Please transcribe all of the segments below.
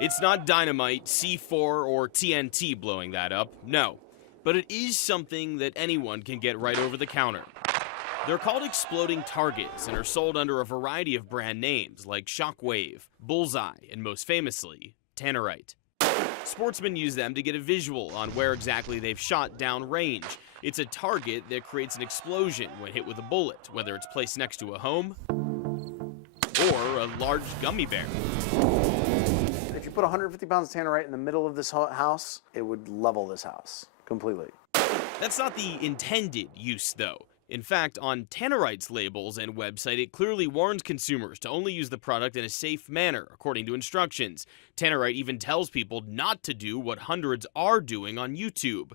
It's not dynamite, C4, or TNT blowing that up, no. But it is something that anyone can get right over the counter. They're called exploding targets and are sold under a variety of brand names like Shockwave, Bullseye, and most famously, Tannerite. Sportsmen use them to get a visual on where exactly they've shot downrange. It's a target that creates an explosion when hit with a bullet, whether it's placed next to a home or a large gummy bear. If you put 150 pounds of Tannerite in the middle of this house, it would level this house completely. That's not the intended use, though. In fact, on Tannerite's labels and website, it clearly warns consumers to only use the product in a safe manner, according to instructions. Tannerite even tells people not to do what hundreds are doing on YouTube.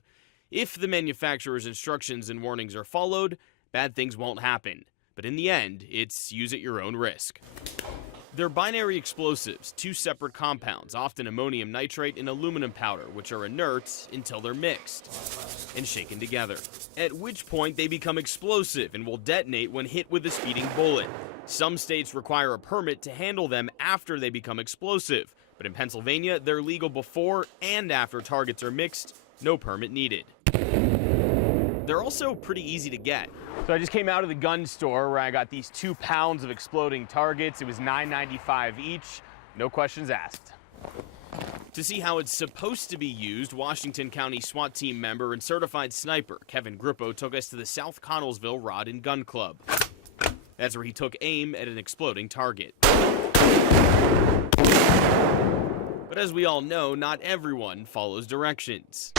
If the manufacturer's instructions and warnings are followed, bad things won't happen. But in the end, it's use at your own risk. They're binary explosives, two separate compounds, often ammonium nitrate and aluminum powder, which are inert until they're mixed and shaken together, at which point they become explosive and will detonate when hit with a speeding bullet. Some states require a permit to handle them after they become explosive, but in Pennsylvania, they're legal before and after targets are mixed, no permit needed. They're also pretty easy to get. So I just came out of the gun store where I got these 2 pounds of exploding targets. It was $9.95 each, no questions asked. To see how it's supposed to be used, Washington County SWAT team member and certified sniper Kevin Grippo took us to the South Connellsville Rod and Gun Club. That's where he took aim at an exploding target. But as we all know, not everyone follows directions.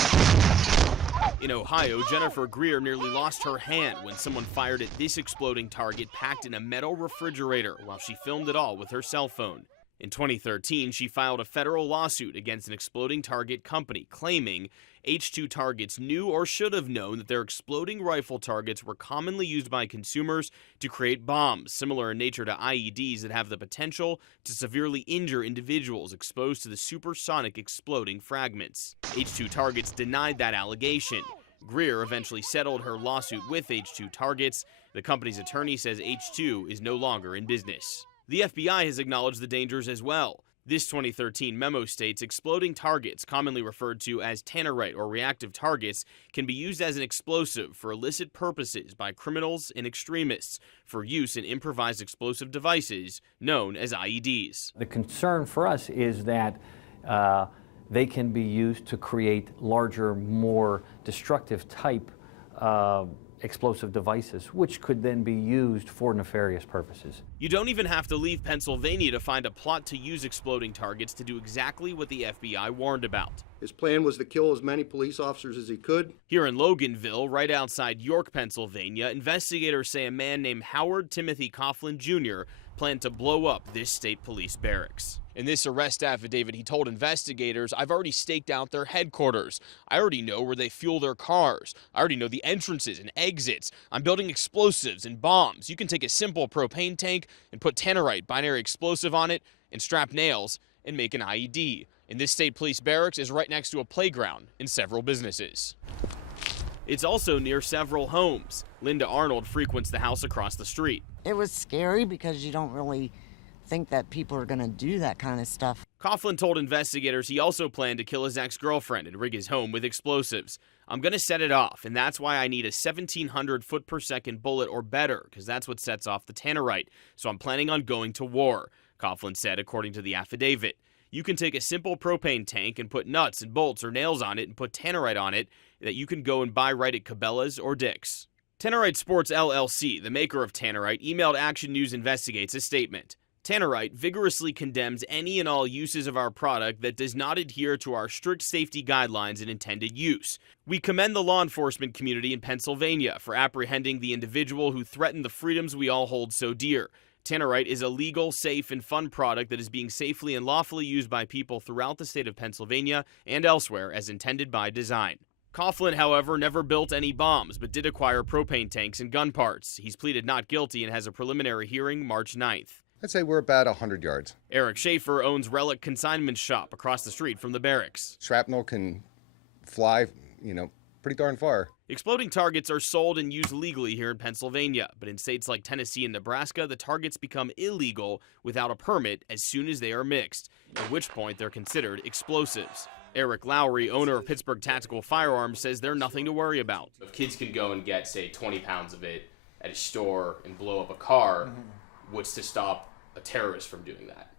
In Ohio, Jennifer Greer nearly lost her hand when someone fired at this exploding target packed in a metal refrigerator while she filmed it all with her cell phone. In 2013, she filed a federal lawsuit against an exploding target company, claiming H2 Targets knew or should have known that their exploding rifle targets were commonly used by consumers to create bombs, similar in nature to IEDs that have the potential to severely injure individuals exposed to the supersonic exploding fragments. H2 Targets denied that allegation. Greer eventually settled her lawsuit with H2 Targets. The company's attorney says H2 is no longer in business. The FBI has acknowledged the dangers as well. This 2013 memo states exploding targets, commonly referred to as Tannerite or reactive targets, can be used as an explosive for illicit purposes by criminals and extremists for use in improvised explosive devices known as IEDs. The concern for us is that they can be used to create larger, more destructive type explosive devices, which could then be used for nefarious purposes. You don't even have to leave Pennsylvania to find a plot to use exploding targets to do exactly what the FBI warned about. His plan was to kill as many police officers as he could. Here in Loganville, right outside York, Pennsylvania, investigators say a man named Howard Timothy Coughlin Jr. planned to blow up this state police barracks. In this arrest affidavit, he told investigators, "I've already staked out their headquarters. I already know where they fuel their cars. I already know the entrances and exits. I'm building explosives and bombs. You can take a simple propane tank and put Tannerite binary explosive on it and strap nails and make an IED. And this state police barracks is right next to a playground and several businesses." It's also near several homes. Linda Arnold frequents the house across the street. It was scary because you don't really think that people are going to do that kind of stuff. Coughlin told investigators he also planned to kill his ex-girlfriend and rig his home with explosives. "I'm going to set it off, and that's why I need a 1,700 foot per second bullet or better, because that's what sets off the Tannerite. So I'm planning on going to war," Coughlin said, according to the affidavit. You can take a simple propane tank and put nuts and bolts or nails on it and put Tannerite on it that you can go and buy right at Cabela's or Dick's. Tannerite Sports LLC, the maker of Tannerite, emailed Action News Investigates a statement. Tannerite vigorously condemns any and all uses of our product that does not adhere to our strict safety guidelines and intended use. We commend the law enforcement community in Pennsylvania for apprehending the individual who threatened the freedoms we all hold so dear. Tannerite is a legal, safe, and fun product that is being safely and lawfully used by people throughout the state of Pennsylvania and elsewhere as intended by design. Coughlin, however, never built any bombs, but did acquire propane tanks and gun parts. He's pleaded not guilty and has a preliminary hearing March 9th. I'd say we're about 100 yards. Eric Schaefer owns Relic Consignment Shop across the street from the barracks. Shrapnel can fly, pretty darn far. Exploding targets are sold and used legally here in Pennsylvania, but in states like Tennessee and Nebraska, the targets become illegal without a permit as soon as they are mixed, at which point they're considered explosives. Eric Lowry, owner of Pittsburgh Tactical Firearms, says they're nothing to worry about. If kids can go and get, say, 20 pounds of it at a store and blow up a car, what's to stop a terrorist from doing that?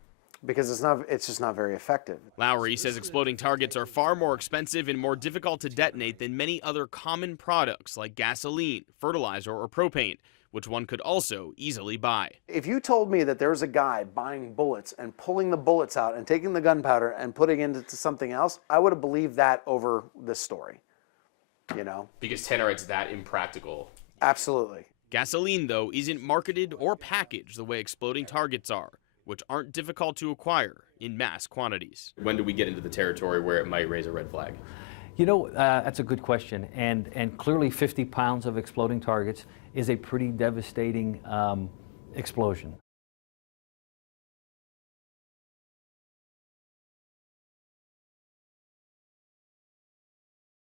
Because it's just not very effective. Lowry says exploding targets are far more expensive and more difficult to detonate than many other common products like gasoline, fertilizer, or propane, which one could also easily buy. If you told me that there was a guy buying bullets and pulling the bullets out and taking the gunpowder and putting it into something else, I would have believed that over this story, you know? Because Tannerite's that impractical. Absolutely. Gasoline, though, isn't marketed or packaged the way exploding targets are, which aren't difficult to acquire in mass quantities. When do we get into the territory where it might raise a red flag? You know, that's a good question, and clearly 50 pounds of exploding targets is a pretty devastating explosion.